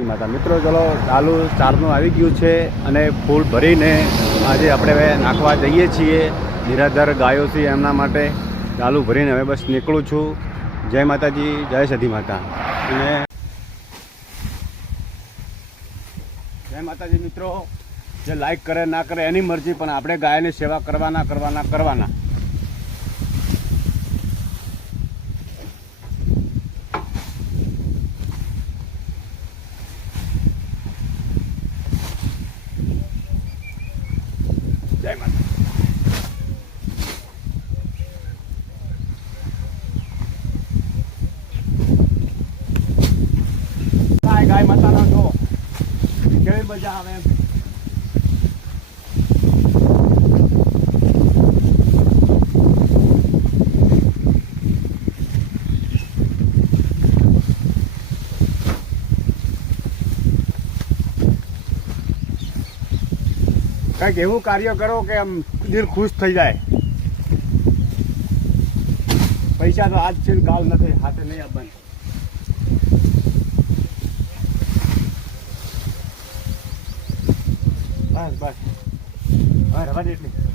માતા મિત્રો, ચલો ચાલુ ચારનું આવી ગયું છે અને ફૂલ ભરીને આજે આપણે નાખવા જઈએ છીએ. નિરાધાર ગાયો છે એમના માટે ચાલુ ભરીને હવે બસ નીકળું છું. જય માતાજી, જય સતી માતા. અને જય માતાજી મિત્રો, જે લાઈક કરે ના કરે એની મરજી, પણ આપણે ગાયની સેવા કરવાના. જય માતા. ગાય માતાનો જો કેવી મજા આવે એમ. કંઈક એવું કાર્ય કરો કે આમ દિલ ખુશ થઈ જાય. પૈસા તો આજ છે, કાલ નથી, હાથે નહીં આપવાનું. બસ હવે રવા દે એટલી.